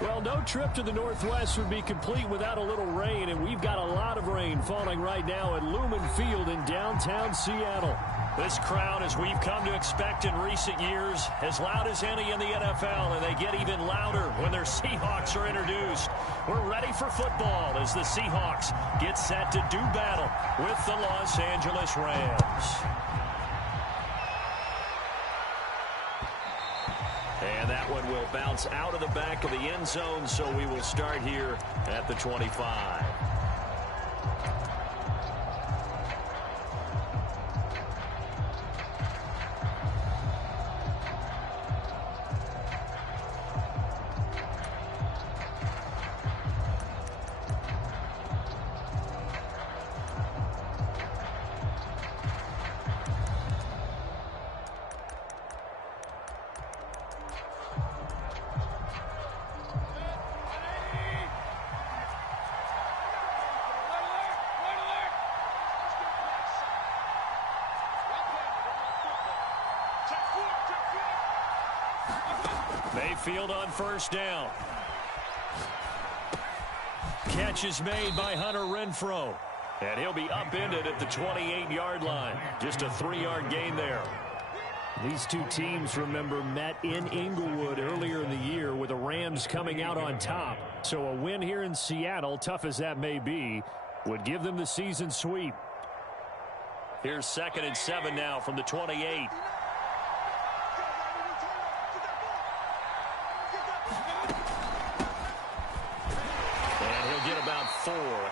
Well, no trip to the Northwest would be complete without a little rain, and we've got a lot of rain falling right now at Lumen Field in downtown Seattle. This crowd, as we've come to expect in recent years, as loud as any in the NFL, and they get even louder when their Seahawks are introduced. We're ready for football as the Seahawks get set to do battle with the Los Angeles Rams. And that one will bounce out of the back of the end zone, so we will start here at the 25. Mayfield on first down. Catch is made by Hunter Renfrow. And he'll be upended at the 28-yard line. Just a 3-yard gain there. These two teams, remember, met in Inglewood earlier in the year with the Rams coming out on top. So a win here in Seattle, tough as that may be, would give them the season sweep. Here's 2nd and 7 now from the 28.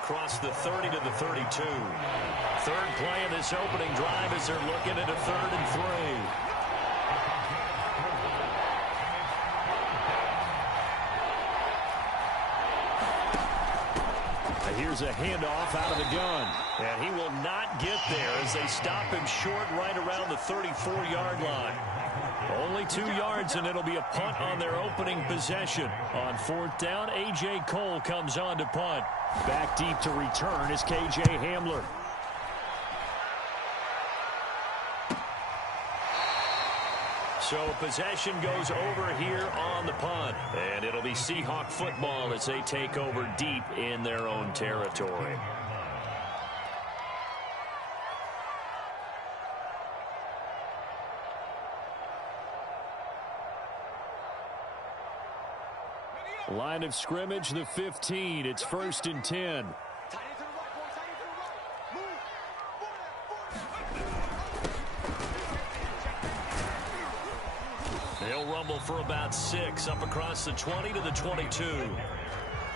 Across the 30 to the 32. Third play of this opening drive as they're looking at a 3rd and 3. Here's a handoff out of the gun. And he will not get there as they stop him short right around the 34-yard line. Only 2 yards, and it'll be a punt on their opening possession. On 4th down, A.J. Cole comes on to punt. Back deep to return is K.J. Hamler. So possession goes over here on the punt. And it'll be Seahawk football as they take over deep in their own territory. Line of scrimmage, the 15. It's 1st and 10. They'll rumble for about 6 up across the 20 to the 22.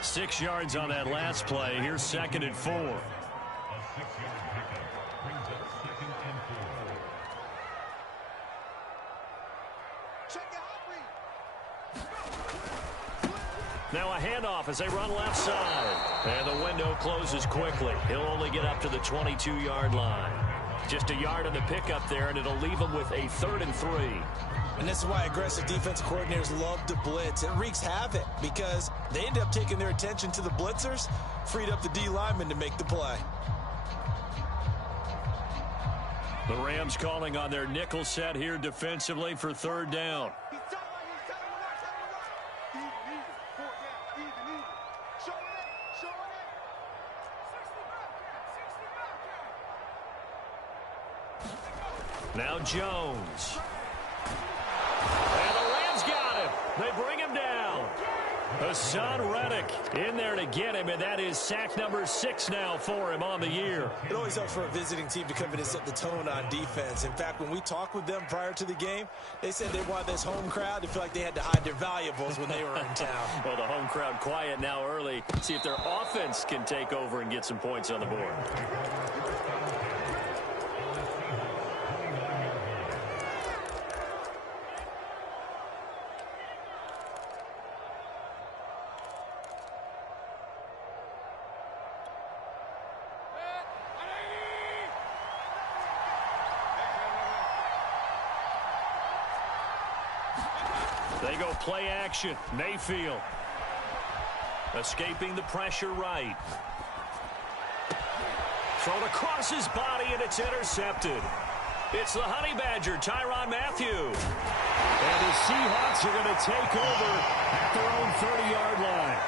6 yards on that last play. Here's 2nd and 4. Now a handoff as they run left side. And the window closes quickly. He'll only get up to the 22-yard line. Just a yard on the pickup there, and it'll leave him with a 3rd and 3. And this is why aggressive defensive coordinators love to blitz. It wreaks havoc because they end up taking their attention to the blitzers, freed up the D lineman to make the play. The Rams calling on their nickel set here defensively for 3rd down. Now Jones. And the Rams got him. They bring him down. Hassan Reddick in there to get him, and that is sack number 6 now for him on the year. It always helps for a visiting team to come in and set the tone on defense. In fact, when we talked with them prior to the game, they said they wanted this home crowd to feel like they had to hide their valuables when they were in town. Well, the home crowd quiet now early. See if their offense can take over and get some points on the board. They go play action. Mayfield escaping the pressure right. Thrown across his body, and it's intercepted. It's the Honey Badger, Tyrann Mathieu. And the Seahawks are going to take over at their own 30-yard line.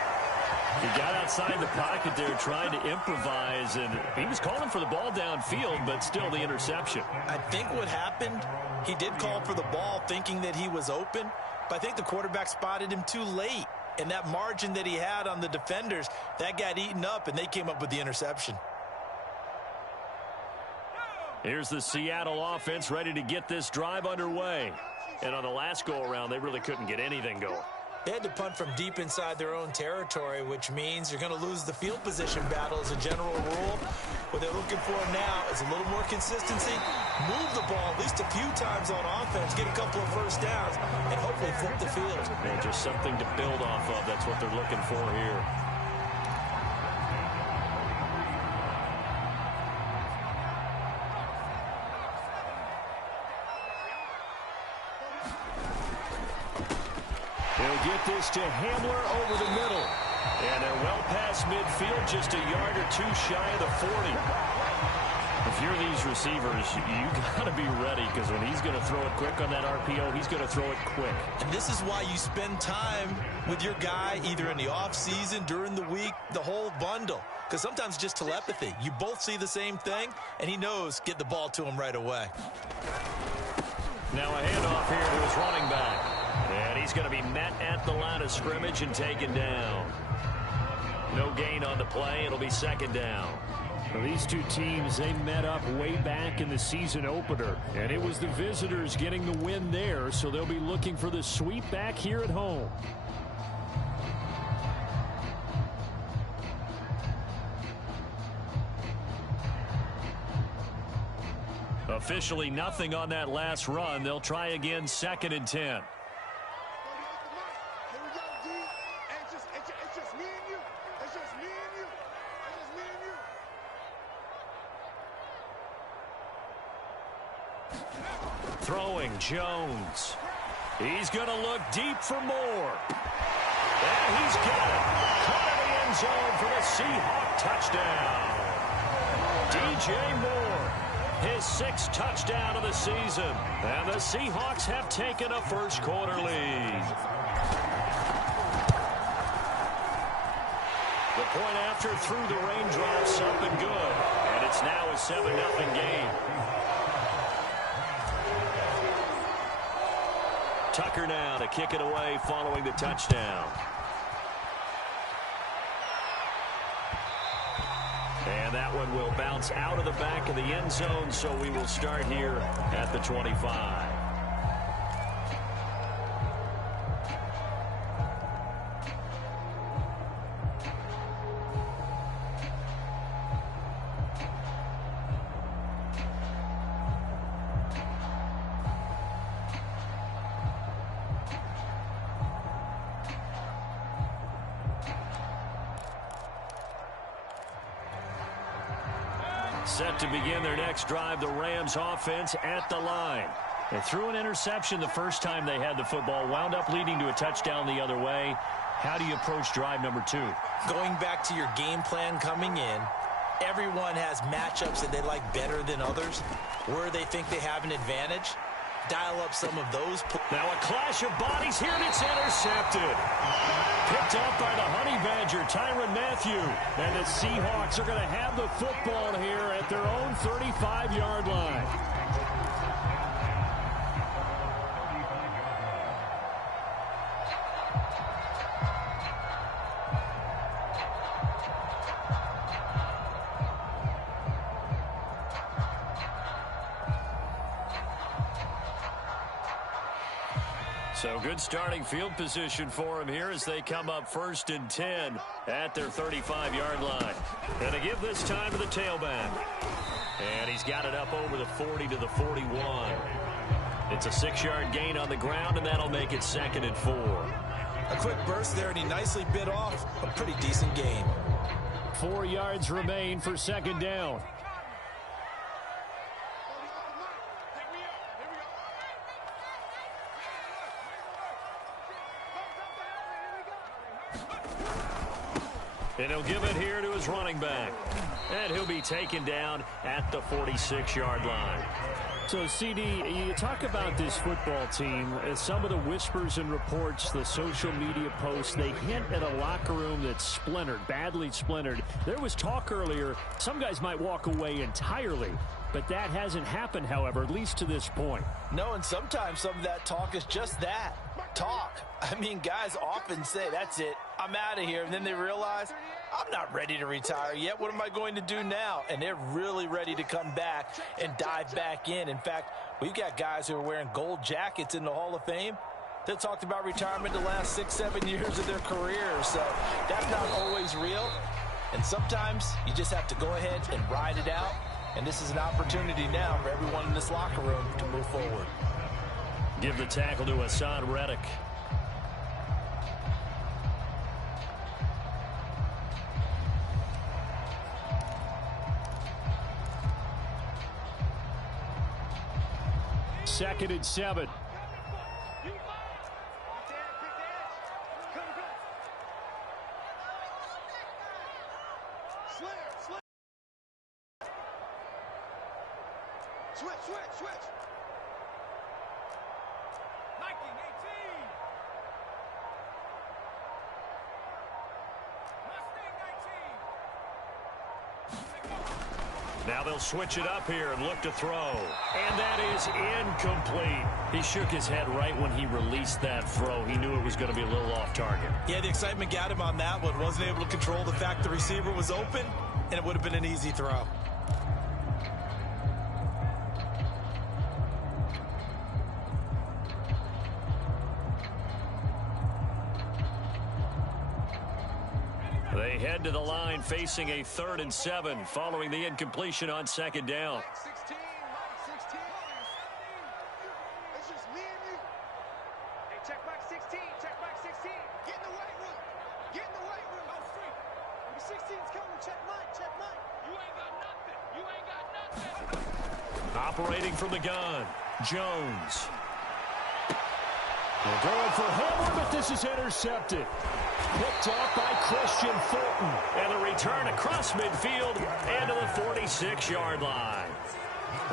He got outside the pocket there trying to improvise, and he was calling for the ball downfield, but still the interception. I think what happened, he did call for the ball thinking that he was open, but I think the quarterback spotted him too late. And that margin that he had on the defenders, that got eaten up, and they came up with the interception. Here's the Seattle offense ready to get this drive underway. And on the last go-around, they really couldn't get anything going. They had to punt from deep inside their own territory, which means you're going to lose the field position battle as a general rule. What they're looking for now is a little more consistency, move the ball at least a few times on offense, get a couple of first downs, and hopefully flip the field. And just something to build off of. That's what they're looking for here. They'll get this to Hamler over the middle. And they're well past midfield, just a yard or two shy of the 40. If you're these receivers, you got to be ready, because when he's going to throw it quick on that RPO, he's going to throw it quick. And this is why you spend time with your guy either in the offseason, during the week, the whole bundle. Because sometimes just telepathy. You both see the same thing, and he knows get the ball to him right away. Now a handoff here to his running back. And he's going to be met at the line of scrimmage and taken down. No gain on the play. It'll be second down. Well, these two teams, they met up way back in the season opener. And it was the visitors getting the win there, so they'll be looking for the sweep back here at home. Officially nothing on that last run. They'll try again, 2nd and 10. Throwing, Jones. He's going to look deep for more. And he's got it. Caught in the end zone for the Seahawk touchdown. DJ Moore, his 6th touchdown of the season. And the Seahawks have taken a first-quarter lead. The point after threw the raindrops up and good. And it's now a 7-0 game. Tucker now to kick it away following the touchdown. And that one will bounce out of the back of the end zone, so we will start here at the 25. Set to begin their next drive, the Rams offense at the line. They threw an interception the first time they had the football, wound up leading to a touchdown the other way. How do you approach drive number 2? Going back to your game plan coming in, everyone has matchups that they like better than others, where they think they have an advantage. Dial up some of those. Now a clash of bodies here, and it's intercepted. Picked up by the Honey Badger, Tyrann Mathieu. And the Seahawks are going to have the football here at their own 35-yard line. So good starting field position for him here as they come up 1st and 10 at their 35-yard line. And to give this time to the tailback. And he's got it up over the 40 to the 41. It's a 6-yard gain on the ground, and that'll make it 2nd and 4. A quick burst there, and he nicely bit off a pretty decent gain. 4 yards remain for 2nd down. And he'll give it here to his running back. And he'll be taken down at the 46-yard line. So, CD, you talk about this football team, some of the whispers and reports, the social media posts, they hint at a locker room that's splintered, badly splintered. There was talk earlier, some guys might walk away entirely, but that hasn't happened, however, at least to this point. No, and sometimes some of that talk is just that, talk. I mean, guys often say, that's it, I'm out of here, and then they realize, I'm not ready to retire yet. What am I going to do now? And they're really ready to come back and dive back in. In fact, we've got guys who are wearing gold jackets in the Hall of Fame that talked about retirement the last 6-7 years of their career. So that's not always real. And sometimes you just have to go ahead and ride it out. And this is an opportunity now for everyone in this locker room to move forward. Give the tackle to Hassan Reddick. Second and 7. Switch. Nike 18. Now they'll switch it up here and look to throw. And that is incomplete. He shook his head right when he released that throw. He knew it was going to be a little off target. Yeah, the excitement got him on that one. Wasn't able to control the fact the receiver was open, and it would have been an easy throw. They head to the line facing a 3rd and 7 following the incompletion on 2nd down. Mike 16. It's just me and you. Hey, check back 16. Get in the weight room. Go straight. Number 16's coming. Check Mike. You ain't got nothing. Operating from the gun, Jones. They're going for Hamler, but this is intercepted. Picked up by Christian Fulton. And the return across midfield and to the 46-yard line.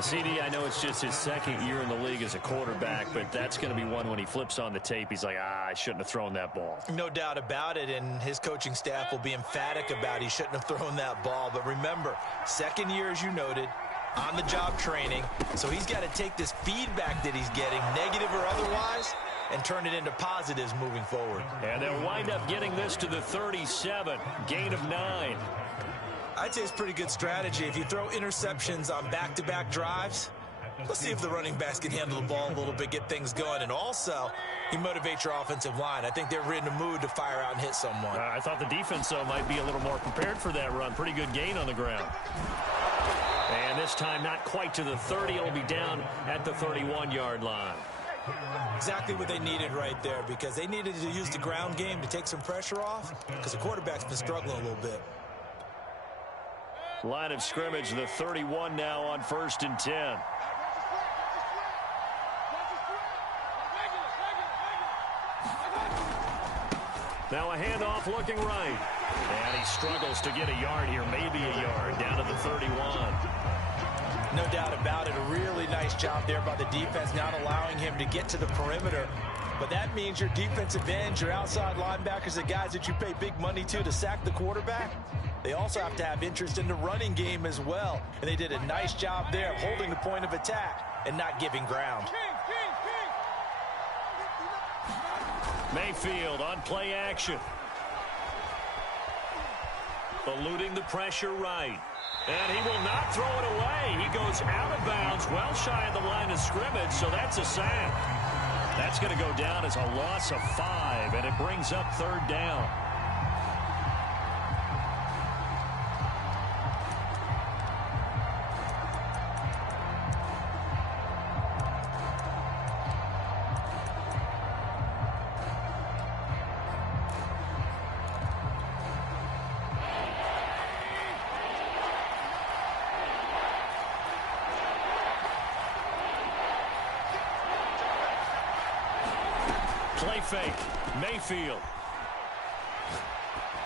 CD, I know it's just his 2nd year in the league as a quarterback, but that's going to be one when he flips on the tape. He's like, I shouldn't have thrown that ball. No doubt about it, and his coaching staff will be emphatic about he shouldn't have thrown that ball. But remember, 2nd year, as you noted, on-the-job training, so he's got to take this feedback that he's getting, negative or otherwise, and turn it into positives moving forward. And they'll wind up getting this to the 37, gain of 9. I'd say it's pretty good strategy. If you throw interceptions on back-to-back drives, let's see if the running backs can handle the ball a little bit, get things going. And also, you motivate your offensive line. I think they're in the mood to fire out and hit someone. I thought the defense, though, might be a little more prepared for that run. Pretty good gain on the ground. And this time, not quite to the 30. It'll be down at the 31-yard line. Exactly what they needed right there, because they needed to use the ground game to take some pressure off, because the quarterback's been struggling a little bit. Line of scrimmage, the 31 now on 1st and 10. Now a handoff looking right. And he struggles to get a yard here, maybe a yard, down to the 31. No doubt about it. A really nice job there by the defense, not allowing him to get to the perimeter. But that means your defensive ends, your outside linebackers, the guys that you pay big money to sack the quarterback, they also have to have interest in the running game as well. And they did a nice job there of holding the point of attack and not giving ground. Mayfield on play action. Eluding the pressure right. And he will not throw it away. He goes out of bounds, well shy of the line of scrimmage, so that's a sack. That's going to go down as a loss of 5, and it brings up 3rd down. Play fake. Mayfield.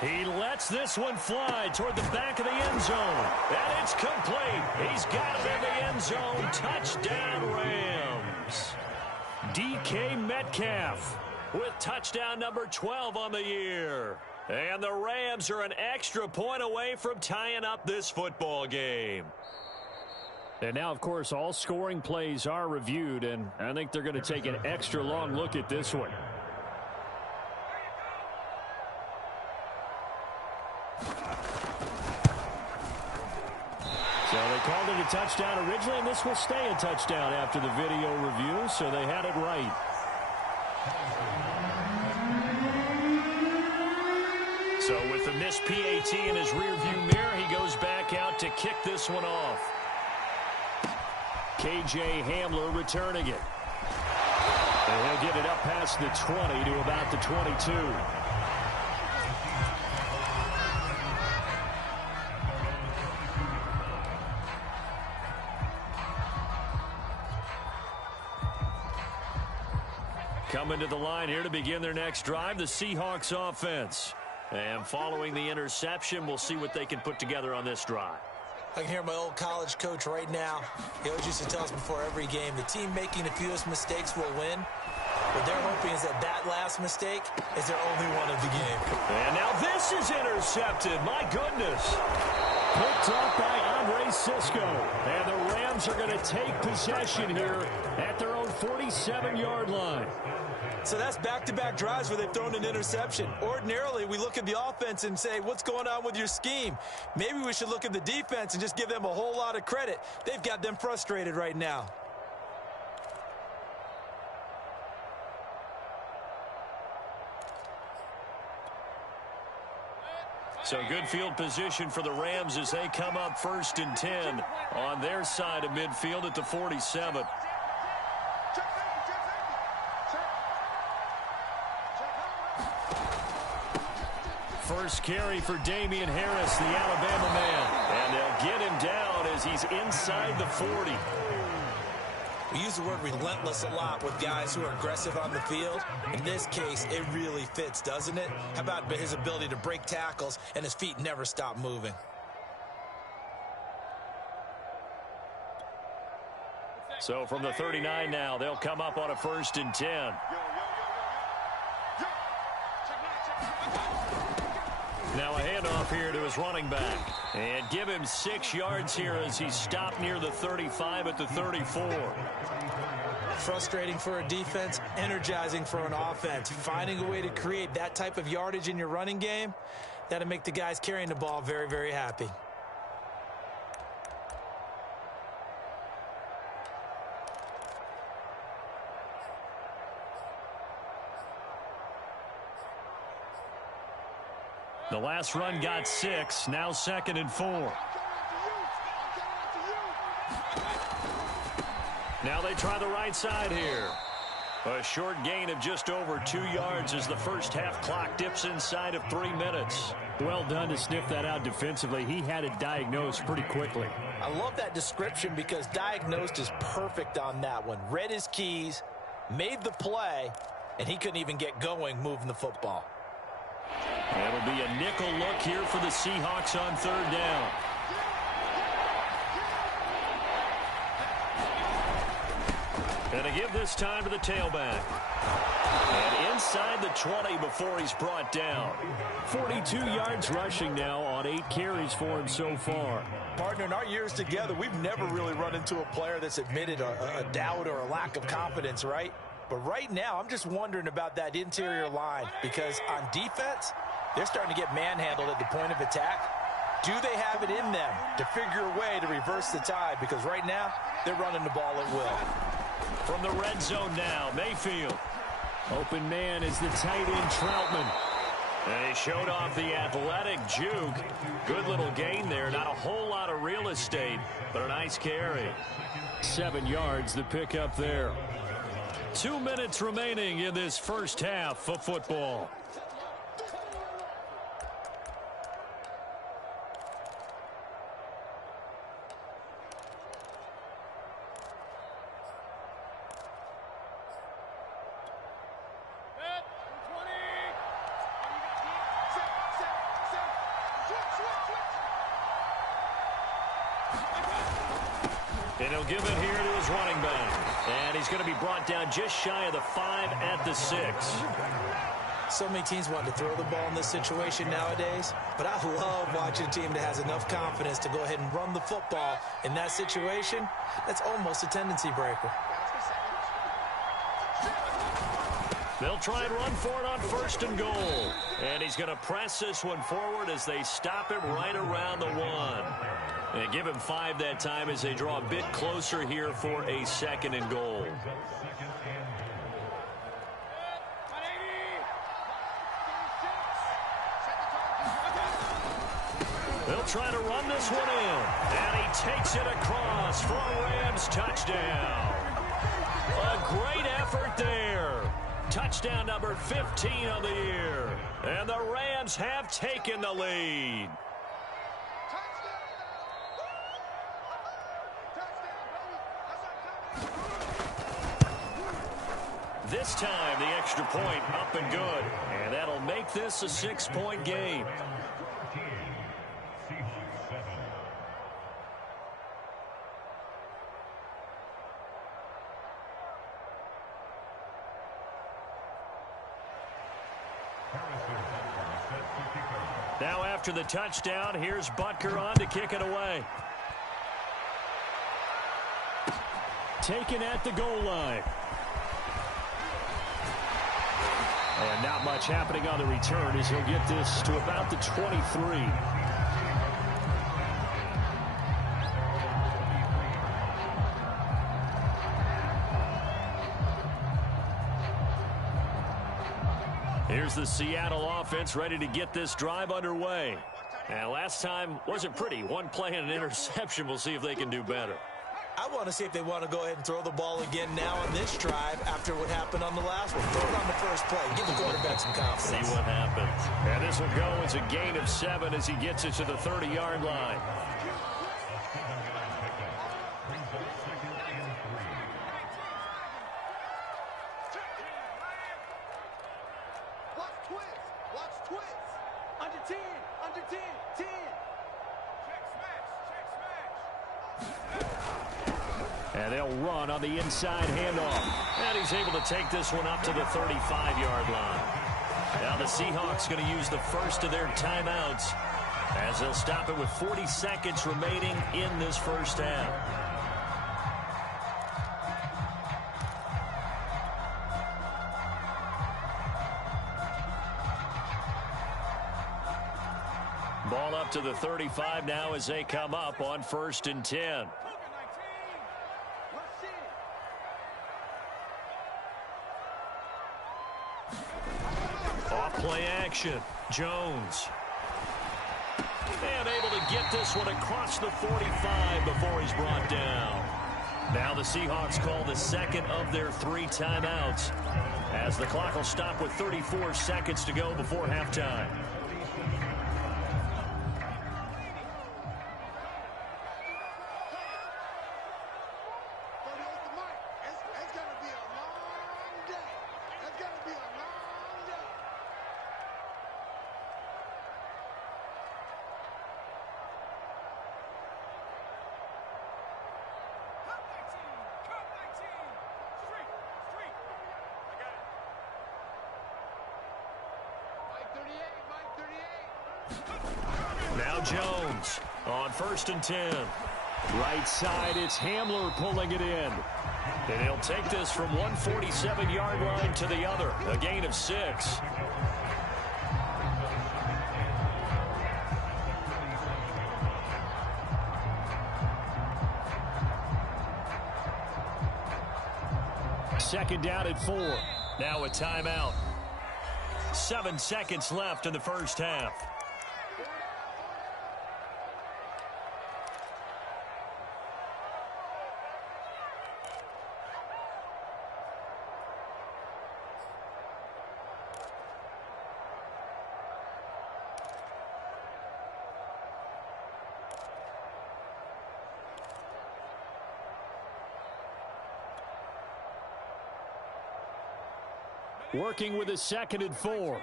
He lets this one fly toward the back of the end zone. And it's complete. He's got it in the end zone. Touchdown, Rams. DK Metcalf with touchdown number 12 on the year. And the Rams are an extra point away from tying up this football game. And now, of course, all scoring plays are reviewed, and I think they're going to take an extra long look at this one. So they called it a touchdown originally, and this will stay a touchdown after the video review, so they had it right. So with the missed PAT in his rearview mirror, he goes back out to kick this one off. KJ Hamler returning it. And he'll get it up past the 20 to about the 22. Coming to the line here to begin their next drive, the Seahawks offense. And following the interception, we'll see what they can put together on this drive. I can hear my old college coach right now. He always used to tell us before every game, the team making the fewest mistakes will win. What they're hoping is that that last mistake is their only one of the game. And now this is intercepted. My goodness. Picked up by Andre Sisco. And the Rams are going to take possession here at their own 47-yard line. So that's back-to-back drives where they've thrown an interception. Ordinarily, we look at the offense and say, what's going on with your scheme? Maybe we should look at the defense and just give them a whole lot of credit. They've got them frustrated right now. So good field position for the Rams as they come up 1st and 10 on their side of midfield at the 47. First carry for Damian Harris, the Alabama man. And they'll get him down as he's inside the 40. We use the word relentless a lot with guys who are aggressive on the field. In this case, it really fits, doesn't it? How about his ability to break tackles and his feet never stop moving? So from the 39 now, they'll come up on a 1st and 10. Now a handoff here to his running back. And give him 6 yards here as he stopped near the 35 at the 34. Frustrating for a defense, energizing for an offense. Finding a way to create that type of yardage in your running game, that'll make the guys carrying the ball very, very happy. The last run got 6, now 2nd and 4. Now they try the right side here. A short gain of just over 2 yards as the first half clock dips inside of 3 minutes. Well done to sniff that out defensively. He had it diagnosed pretty quickly. I love that description because diagnosed is perfect on that one. Read his keys, made the play, and he couldn't even get going moving the football. It'll be a nickel look here for the Seahawks on 3rd down. And to give this time to the tailback. And inside the 20 before he's brought down. 42 yards rushing now on 8 carries for him so far. Partner, in our years together, we've never really run into a player that's admitted a doubt or a lack of confidence, right? But right now, I'm just wondering about that interior line because on defense, they're starting to get manhandled at the point of attack. Do they have it in them to figure a way to reverse the tide? Because right now, they're running the ball at will. From the red zone now, Mayfield. Open man is the tight end, Troutman. And he showed off the athletic juke. Good little gain there. Not a whole lot of real estate, but a nice carry. 7 yards, the pickup there. 2 minutes remaining in this first half of football. And he'll give it here to his running back. And he's going to be brought down just shy of the 5 at the 6. So many teams want to throw the ball in this situation nowadays, but I love watching a team that has enough confidence to go ahead and run the football. In that situation, that's almost a tendency breaker. They'll try and run for it on 1st and goal. And he's going to press this one forward as they stop him right around the 1. And give him 5 that time as they draw a bit closer here for a 2nd and goal. They'll try to run this one in. And he takes it across for a Rams touchdown. A great effort there. Touchdown number 15 of the year. And the Rams have taken the lead. This time, the extra point up and good. And that'll make this a 6-point game. Now after the touchdown, here's Butker on to kick it away. Taken at the goal line. And not much happening on the return as he'll get this to about the 23. Here's the Seattle offense ready to get this drive underway. And last time wasn't pretty. One play and an interception. We'll see if they can do better. I want to see if they want to go ahead and throw the ball again now on this drive after what happened on the last one. Throw it on the first play. Give the quarterback some confidence. See what happens. And this will go as a gain of 7 as he gets it to the 30-yard line. And they'll run on the inside handoff. And he's able to take this one up to the 35-yard line. Now the Seahawks going to use the first of their timeouts as they'll stop it with 40 seconds remaining in this first half. Ball up to the 35 now as they come up on 1st and 10. Off-play action. Jones. And able to get this one across the 45 before he's brought down. Now the Seahawks call the second of their 3 timeouts as the clock will stop with 34 seconds to go before halftime. Now Jones on 1st and 10. Right side, it's Hamler pulling it in. And he'll take this from 147-yard line to the other. A gain of 6. Second down at 4. Now a timeout. 7 seconds left in the first half. Working with a 2nd and 4.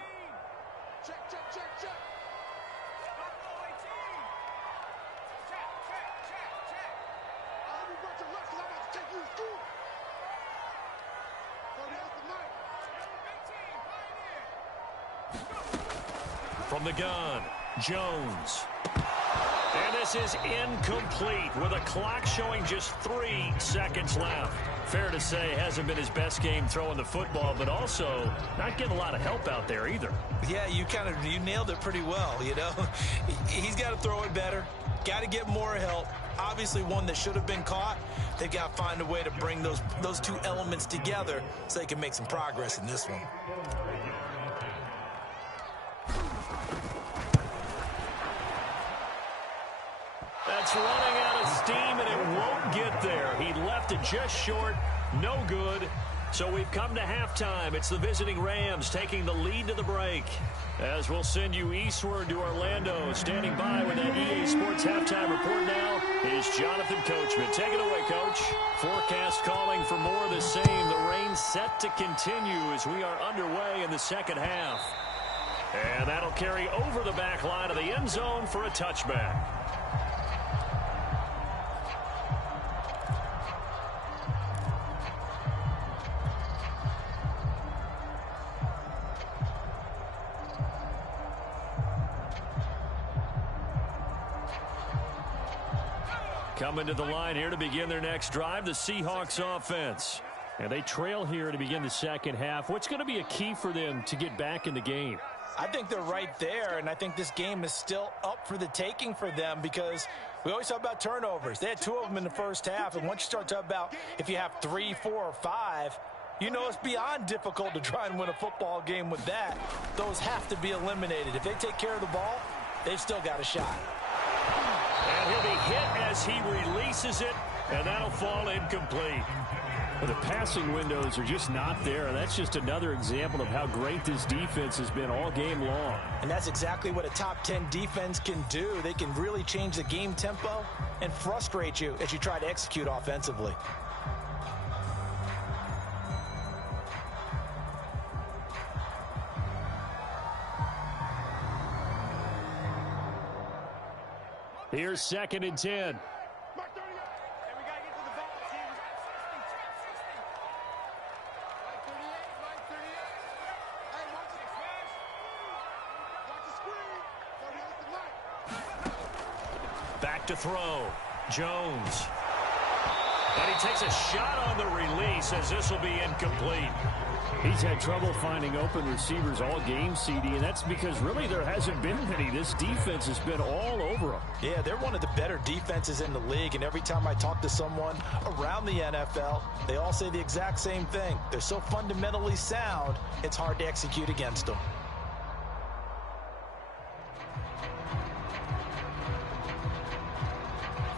from the gun. Jones. And this is incomplete with a clock showing just 3 seconds left. Fair to say, hasn't been his best game throwing the football, but also not getting a lot of help out there either. Yeah, you nailed it pretty well, you know. He's got to throw it better. Got to get more help. Obviously one that should have been caught. They've got to find a way to bring those two elements together so they can make some progress in this one. That's running out of steam, and it won't get there. He left it just short. No good. So we've come to halftime. It's the visiting Rams taking the lead to the break. As we'll send you eastward to Orlando. Standing by with that EA Sports halftime report now is Jonathan Coachman. Take it away, Coach. Forecast calling for more of the same. The rain set to continue as we are underway in the second half. And that'll carry over the back line of the end zone for a touchback. Coming to the line here to begin their next drive, the Seahawks offense. And they trail here to begin the second half. What's going to be a key for them to get back in the game? I think they're right there, and I think this game is still up for the taking for them because we always talk about turnovers. They had 2 of them in the first half, and once you start talking about if you have 3, 4, or 5, you know it's beyond difficult to try and win a football game with that. Those have to be eliminated. If they take care of the ball, they've still got a shot. And he'll be hit as he releases it, and that'll fall incomplete. Well, the passing windows are just not there, and that's just another example of how great this defense has been all game long. And that's exactly what a top 10 defense can do. They can really change the game tempo and frustrate you as you try to execute offensively. Here's 2nd and 10. Back to throw. Jones. And he takes a shot on the release as this will be incomplete. He's had trouble finding open receivers all game, CD, and that's because really there hasn't been many. This defense has been all over them. Yeah, they're one of the better defenses in the league, and every time I talk to someone around the NFL, they all say the exact same thing. They're so fundamentally sound, it's hard to execute against them.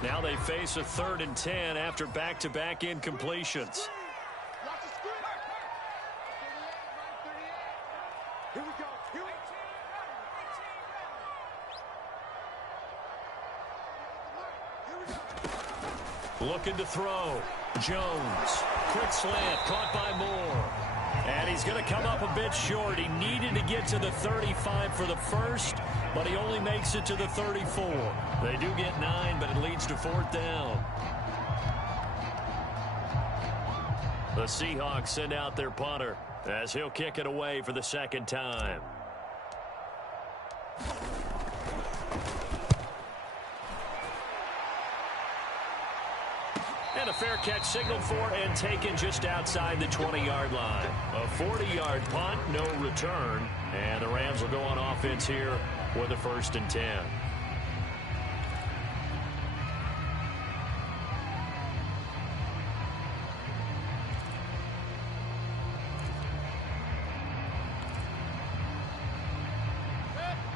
Now they face a 3rd and 10 after back-to-back incompletions. Here we go. Looking to throw. Jones. Quick slant. Caught by Moore. And he's going to come up a bit short. He needed to get to the 35 for the first, but he only makes it to the 34. They do get 9, but it leads to 4th down. The Seahawks send out their punter as he'll kick it away for the 2nd time. And a fair catch signaled for and taken just outside the 20-yard line. A 40-yard punt, no return. And the Rams will go on offense here with a 1st and 10.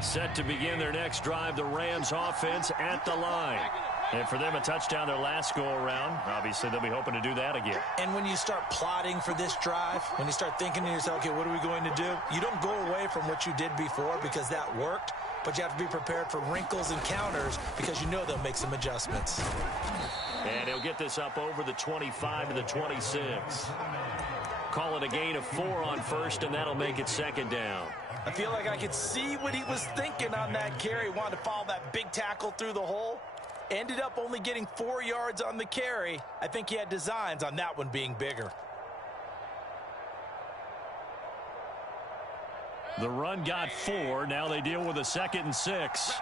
Set to begin their next drive, the Rams offense at the line. And for them, a touchdown their last go-around. Obviously, they'll be hoping to do that again. And when you start plotting for this drive, when you start thinking to yourself, okay, what are we going to do? You don't go away from what you did before because that worked, but you have to be prepared for wrinkles and counters because you know they'll make some adjustments. And he'll get this up over the 25 to the 26. Call it a gain of 4 on 1st, and that'll make it 2nd down. I feel like I could see what he was thinking on that carry. Wanted to follow that big tackle through the hole. Ended up only getting 4 yards on the carry. I think he had designs on that one being bigger. The run got 4. Now they deal with a 2nd and 6.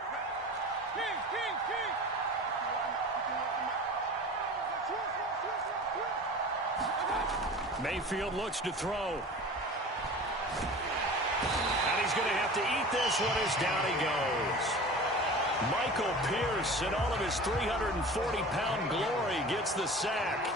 Mayfield looks to throw. And he's going to have to eat this one as down he goes. Michael Pierce, in all of his 340-pound glory, gets the sack.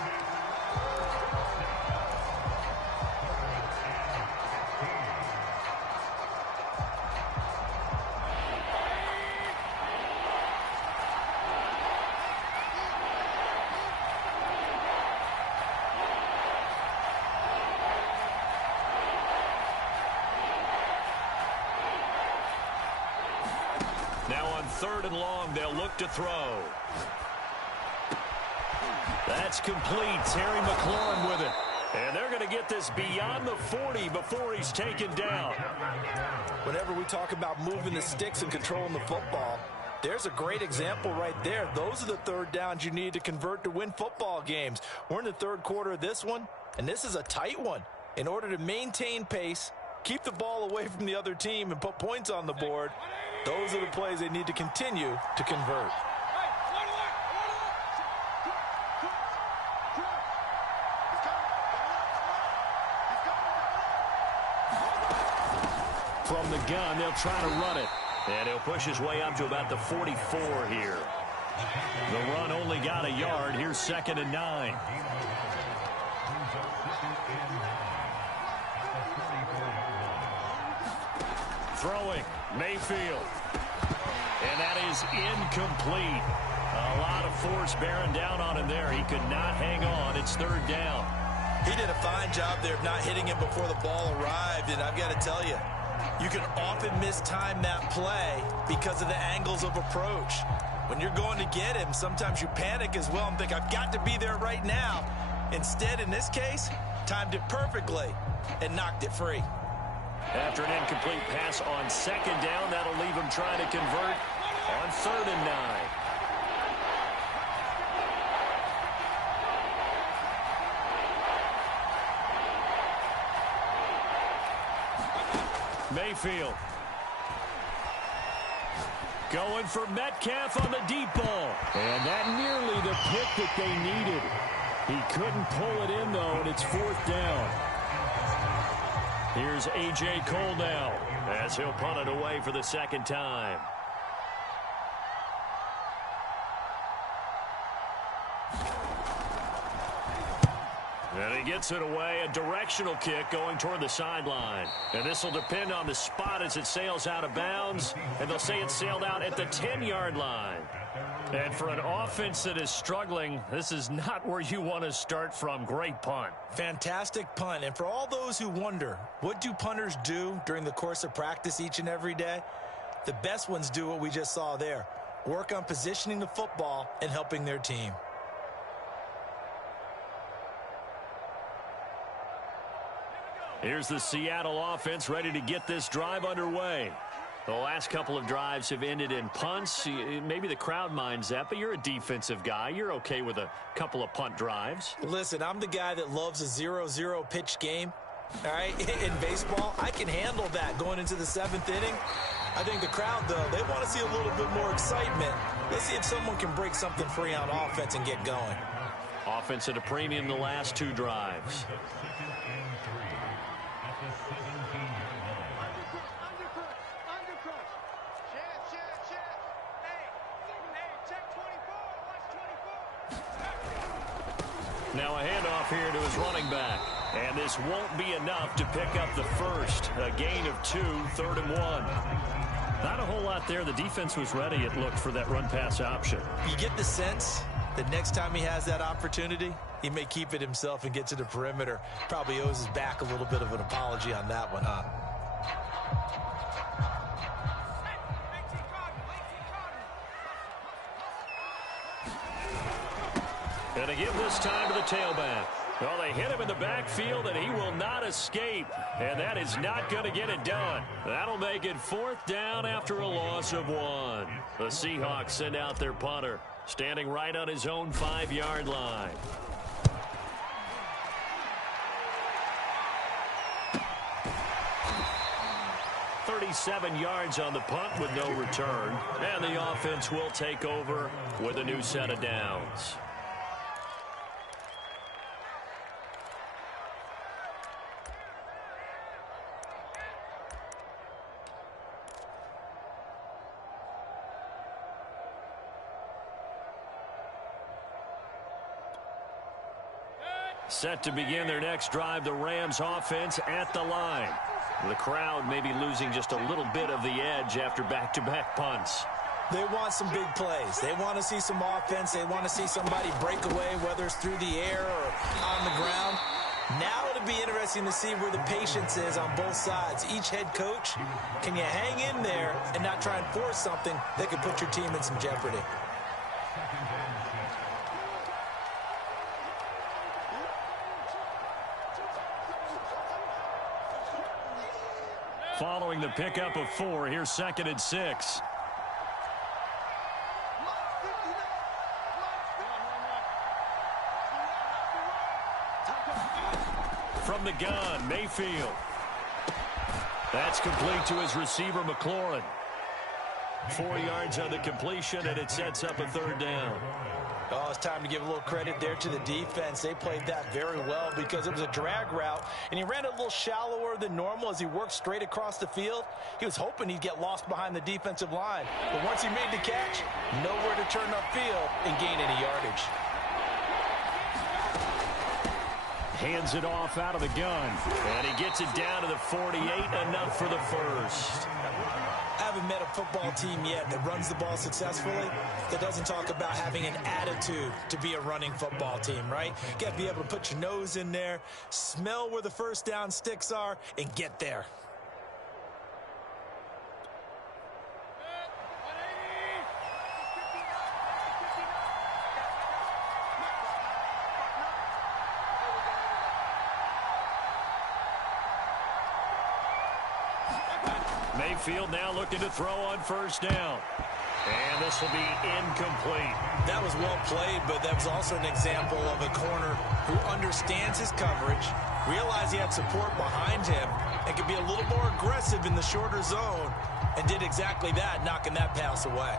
Now on 3rd and long, they'll look to throw. That's complete. Terry McLaurin with it. And they're going to get this beyond the 40 before he's taken down. Whenever we talk about moving the sticks and controlling the football, there's a great example right there. Those are the 3rd downs you need to convert to win football games. We're in the 3rd quarter of this one, and this is a tight one. In order to maintain pace, keep the ball away from the other team, and put points on the board, those are the plays they need to continue to convert. From the gun, they'll try to run it. And he'll push his way up to about the 44 here. The run only got a yard. Here's 2nd and 9. Throwing, Mayfield. And that is incomplete. A lot of force bearing down on him there. He could not hang on. It's 3rd down. He did a fine job there of not hitting him before the ball arrived, and I've got to tell you, you can often mistime that play because of the angles of approach. When you're going to get him, sometimes you panic as well and think, I've got to be there right now. Instead, in this case, timed it perfectly and knocked it free. After an incomplete pass on 2nd down, that'll leave him trying to convert on 3rd and 9. Mayfield. Going for Metcalf on the deep ball. And that nearly the pick that they needed. He couldn't pull it in, though, and it's 4th down. Here's A.J. Cole now as he'll punt it away for the 2nd time. And he gets it away, a directional kick going toward the sideline. And this will depend on the spot as it sails out of bounds. And they'll say it sailed out at the 10-yard line. And for an offense that is struggling, this is not where you want to start from. Great punt. Fantastic punt. And for all those who wonder, what do punters do during the course of practice each and every day? The best ones do what we just saw there. Work on positioning the football and helping their team. Here's the Seattle offense ready to get this drive underway. The last couple of drives have ended in punts. Maybe the crowd minds that, but you're a defensive guy. You're okay with a couple of punt drives. Listen, I'm the guy that loves a 0-0 pitch game. All right, in baseball, I can handle that going into the 7th inning. I think the crowd, though, they want to see a little bit more excitement. Let's see if someone can break something free on offense and get going. Offense at a premium the last 2 drives. Now a handoff here to his running back. And this won't be enough to pick up the first. A gain of 2, 3rd and 1. Not a whole lot there. The defense was ready, it looked, for that run-pass option. You get the sense that next time he has that opportunity, he may keep it himself and get to the perimeter. Probably owes his back a little bit of an apology on that one, huh? And they give this time to the tailback. Well, they hit him in the backfield, and he will not escape. And that is not going to get it done. That'll make it 4th down after a loss of 1. The Seahawks send out their punter, standing right on his own 5-yard line. 37 yards on the punt with no return. And the offense will take over with a new set of downs. Set to begin their next drive, the Rams offense at the line. The crowd may be losing just a little bit of the edge after back-to-back punts. They want some big plays. They want to see some offense. They want to see somebody break away, whether it's through the air or on the ground. Now it'll be interesting to see where the patience is on both sides. Each head coach, can you hang in there and not try and force something that could put your team in some jeopardy? Following the pickup of 4, here's 2nd and 6. From the gun, Mayfield. That's complete to his receiver, McLaurin. 4 yards on the completion, and it sets up a 3rd down. Oh, it's time to give a little credit there to the defense. They played that very well because it was a drag route, and he ran it a little shallower than normal as he worked straight across the field. He was hoping he'd get lost behind the defensive line. But once he made the catch, nowhere to turn upfield and gain any yardage. Hands it off out of the gun, and he gets it down to the 48, enough for the first. I haven't met a football team yet that runs the ball successfully that doesn't talk about having an attitude to be a running football team, right? You got to be able to put your nose in there, smell where the first down sticks are, and get there. Mayfield now looking to throw on 1st down. And this will be incomplete. That was well played, but that was also an example of a corner who understands his coverage, realized he had support behind him, and could be a little more aggressive in the shorter zone, and did exactly that, knocking that pass away.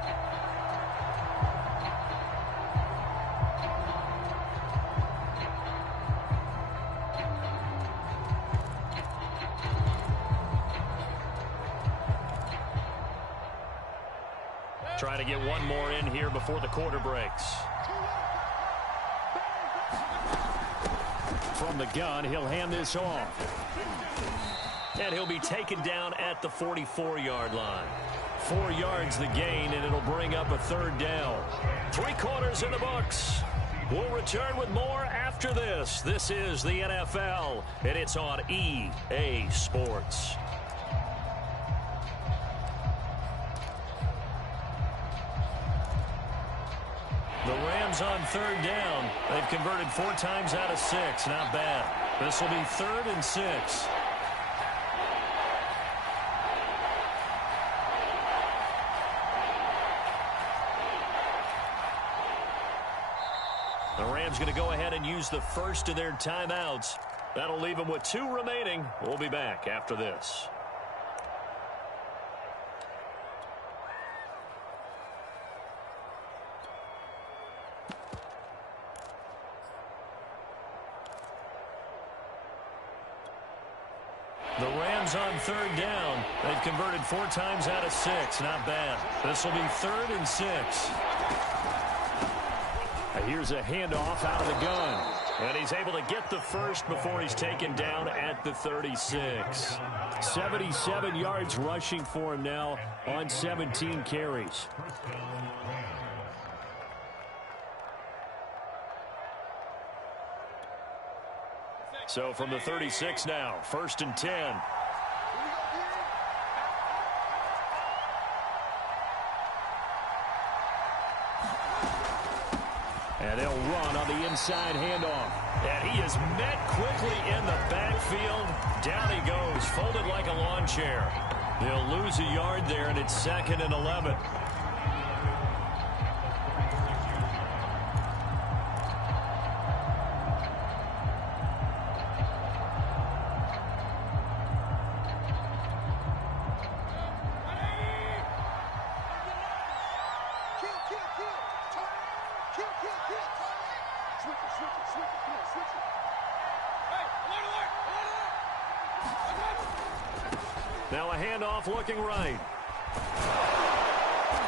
Trying to get one more in here before the quarter breaks. From the gun, he'll hand this off. And he'll be taken down at the 44-yard line. 4 yards the gain, and it'll bring up a 3rd down. 3 quarters in the books. We'll return with more after this. This is the NFL, and it's on EA Sports. The Rams on 3rd down. They've converted 4 times out of 6. Not bad. This will be 3rd and 6. The Rams going to go ahead and use the first of their timeouts. That'll leave them with 2 remaining. We'll be back after this. The Rams on 3rd down. They've converted 4 times out of 6. Not bad. This will be 3rd and 6. Here's a handoff out of the gun. And he's able to get the first before he's taken down at the 36. 77 yards rushing for him now on 17 carries. So from the 36 now, 1st and 10. And they'll run on the inside handoff. And he is met quickly in the backfield. Down he goes, folded like a lawn chair. They'll lose a yard there, and it's 2nd and 11. Switch it. Come on, switch it. Hey, alert. Now a handoff looking right.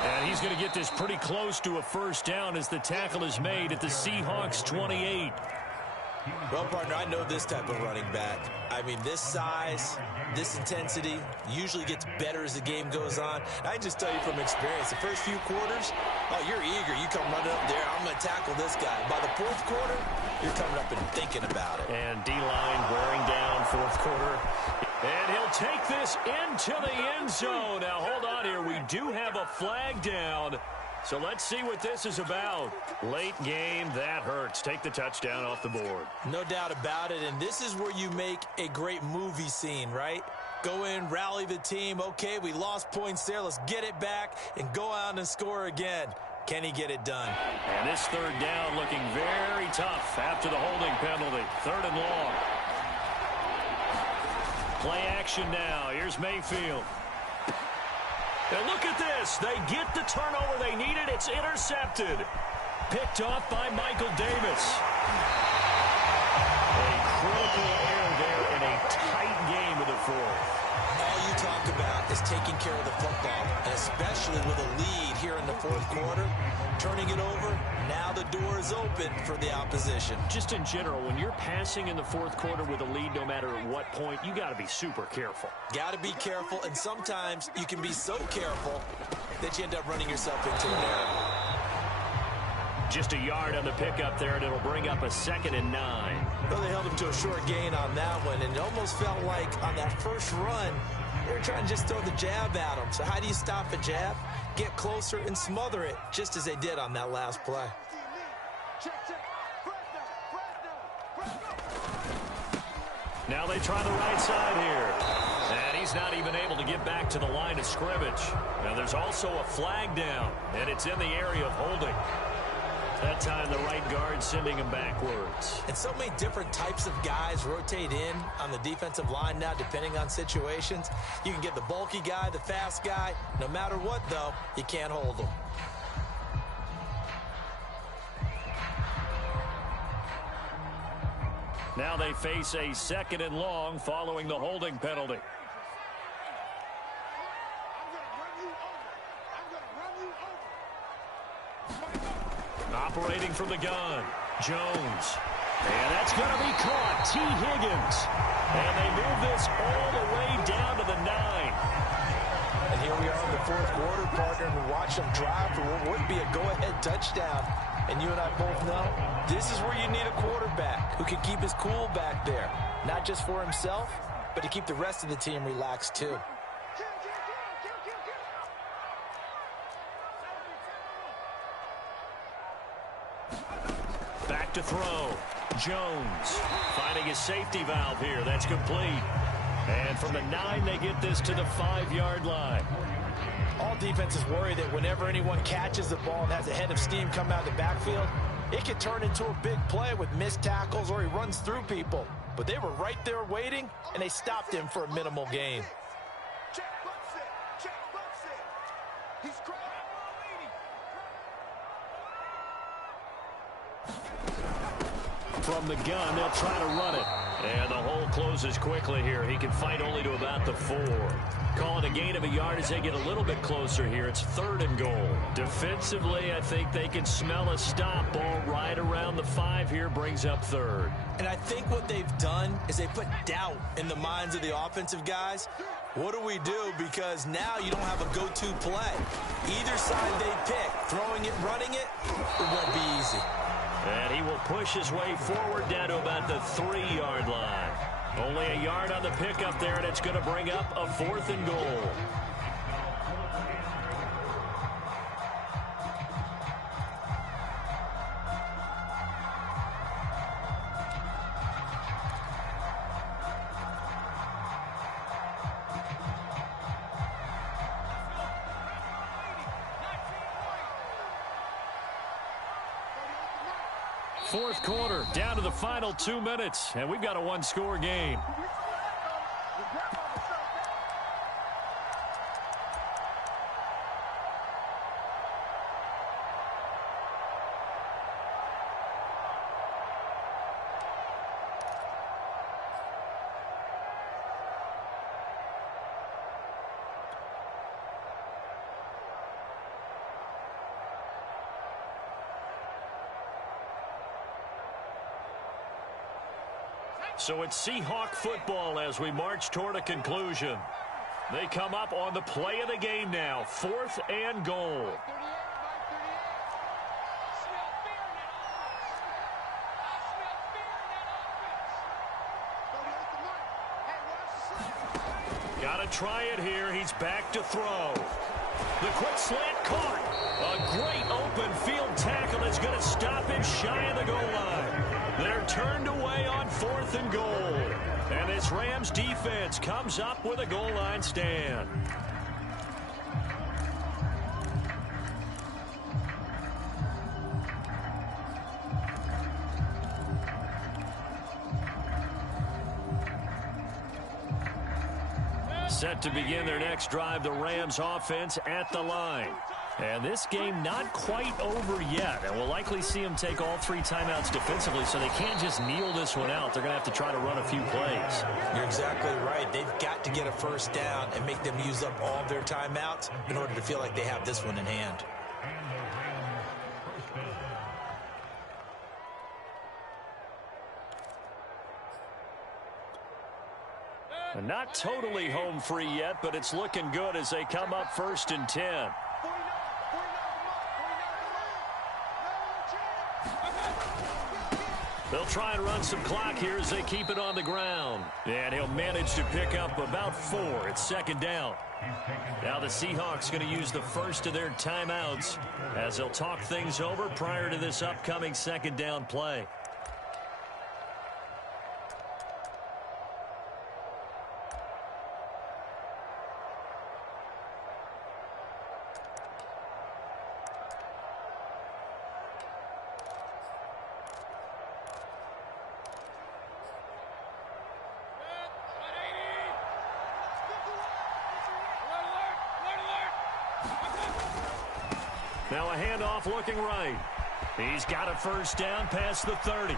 And he's going to get this pretty close to a first down as the tackle is made at the Seahawks 28. Well, partner, I know this type of running back. I mean, this size, this intensity usually gets better as the game goes on. I just tell you from experience, the first few quarters, oh, you're eager. You come running up there, I'm going to tackle this guy. By the fourth quarter, you're coming up and thinking about it. And D-line wearing down fourth quarter. And he'll take this into the end zone. Now, hold on here. We do have a flag down. So let's see what this is about. Late game, that hurts. Take the touchdown off the board. No doubt about it, and this is where you make a great movie scene, right? Go in, rally the team. Okay, we lost points there. Let's get it back and go out and score again. Can he get it done? And this third down looking very tough after the holding penalty. Third and long. Play action now. Here's Mayfield. And look at this. They get the turnover they needed. It's intercepted. Picked off by Michael Davis. A critical error there in a tight game of the fourth. All you talk about is taking care of the football, and especially with a lead here in the fourth quarter, turning it over, now the door is open for the opposition. Just in general, when you're passing in the fourth quarter with a lead, no matter at what point, you got to be super careful. Got to be careful, and sometimes you can be so careful that you end up running yourself into an error. Just a yard on the pickup there, and it'll bring up a 2nd and 9. Well, they held him to a short gain on that one, and it almost felt like on that first run, they were trying to just throw the jab at him. So how do you stop a jab? Get closer and smother it, just as they did on that last play. Now they try the right side here. And he's not even able to get back to the line of scrimmage. Now there's also a flag down, and it's in the area of holding. That time the right guard sending him backwards. And so many different types of guys rotate in on the defensive line now, depending on situations. You can get the bulky guy, the fast guy. No matter what, though, you can't hold them. Now they face a 2nd and long following the holding penalty. Operating from the gun, Jones. And that's going to be caught. T. Higgins. And they move this all the way down to the 9. And here we are in the fourth quarter, partner, and watch them drive for what would be a go-ahead touchdown. And you and I both know this is where you need a quarterback who can keep his cool back there. Not just for himself, but to keep the rest of the team relaxed too. Back to throw. Jones finding his safety valve here. That's complete. And from the 9, they get this to the 5-yard line. All defenses worry that whenever anyone catches the ball and has a head of steam come out of the backfield, it could turn into a big play with missed tackles or he runs through people. But they were right there waiting, and they stopped him for a minimal gain. Check bumps it. Check bumps it. He's crying. From the gun, they'll try to run it. And the hole closes quickly here. He can fight only to about the 4. Calling a gain of a yard as they get a little bit closer here. It's 3rd and goal. Defensively, I think they can smell a stop. Ball right around the 5 here, brings up 3rd. And I think what they've done is they put doubt in the minds of the offensive guys. What do we do? Because now you don't have a go-to play. Either side they pick, throwing it, running it, it won't be easy. And he will push his way forward down to about the 3-yard line. Only a yard on the pickup there, and it's going to bring up a 4th and goal. Fourth quarter, down to the final 2 minutes, and we've got a 1-score game. So it's Seahawk football as we march toward a conclusion. They come up on the play of the game now, 4th and goal. Got to try it here. He's back to throw. The quick slant caught. A great open field tackle is going to stop him shy of the goal line. They're turned away on 4th and goal. And this Rams defense comes up with a goal line stand. Set to begin their next drive, the Rams offense at the line. And this game not quite over yet. And we'll likely see them take all 3 timeouts defensively, so they can't just kneel this one out. They're going to have to try to run a few plays. You're exactly right. They've got to get a first down and make them use up all their timeouts in order to feel like they have this one in hand. And not totally home free yet, but it's looking good as they come up 1st and 10. They'll try and run some clock here as they keep it on the ground. And he'll manage to pick up about 4. It's 2nd down. Now the Seahawks going to use the first of their timeouts as they'll talk things over prior to this upcoming 2nd down play. Now a handoff looking right. He's got a first down past the 30.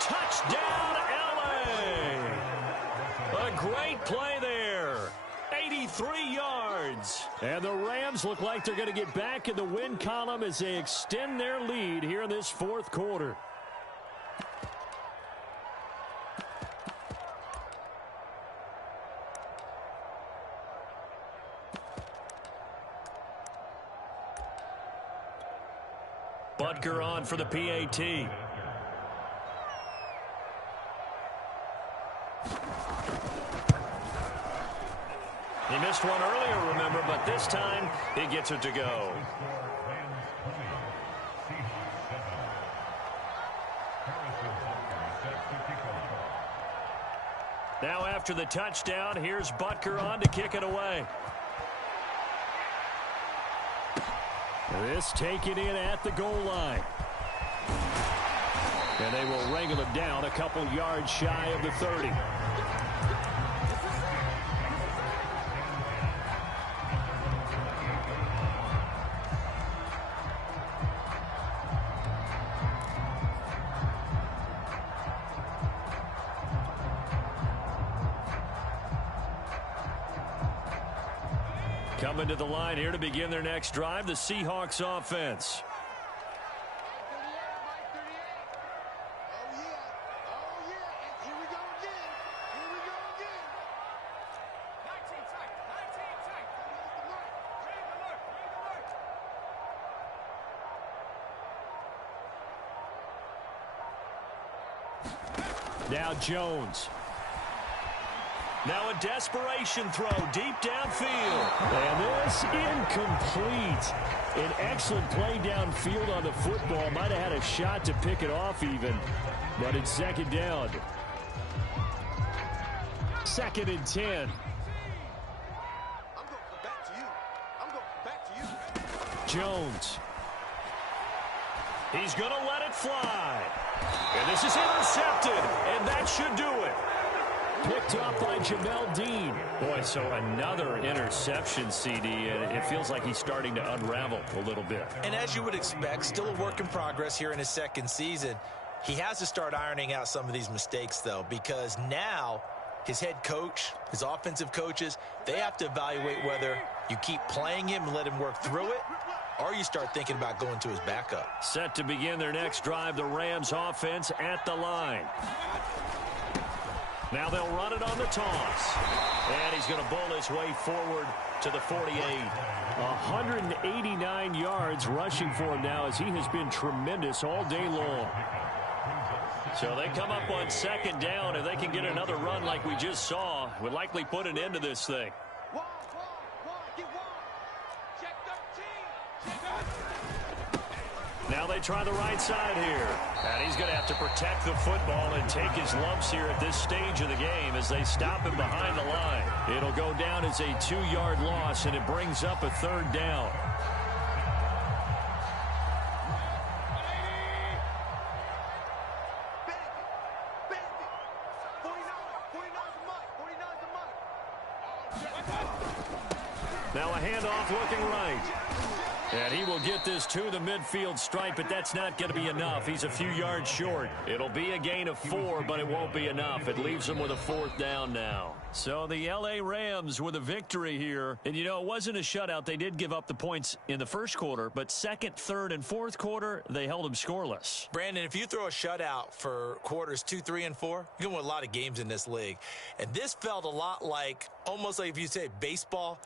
Touchdown, LA! A great play there. 83 yards. And the Rams look like they're going to get back in the win column as they extend their lead here in this 4th quarter. Butker on for the PAT. He missed one earlier, remember, but this time he gets it to go. Now after the touchdown, here's Butker on to kick it away. This taken in at the goal line. And they will wrangle it down a couple yards shy of the 30. Coming to the line here to begin their next drive, the Seahawks offense. Now Jones. Now a desperation throw deep downfield. And this incomplete. An excellent play downfield on the football. Might have had a shot to pick it off even. But it's 2nd down. 2nd and 10. Jones. He's going to let it fly. And this is intercepted. And that should do it. Picked up by Jamel Dean. Boy, so another interception, CD, and it feels like he's starting to unravel a little bit. And as you would expect, still a work in progress here in his 2nd season. He has to start ironing out some of these mistakes, though, because now his head coach, his offensive coaches, they have to evaluate whether you keep playing him and let him work through it, or you start thinking about going to his backup. Set to begin their next drive, the Rams offense at the line. Now they'll run it on the toss. And he's going to bowl his way forward to the 48. 189 yards rushing for him now as he has been tremendous all day long. So they come up on second down. If they can get another run like we just saw, would likely put an end to this thing. Now they try the right side here. And he's going to have to protect the football and take his lumps here at this stage of the game as they stop him behind the line. It'll go down as a 2-yard loss, and it brings up a third down. Now a handoff looking right. And he will get this to the midfield stripe, but that's not going to be enough. He's a few yards short. It'll be a gain of 4, but it won't be enough. It leaves him with a 4th down now. So the L.A. Rams with a victory here. And, you know, it wasn't a shutout. They did give up the points in the first quarter, but second, third, and fourth quarter, they held them scoreless. Brandon, if you throw a shutout for quarters 2, 3, and 4, you're going to win a lot of games in this league. And this felt a lot like, almost like if you say baseball,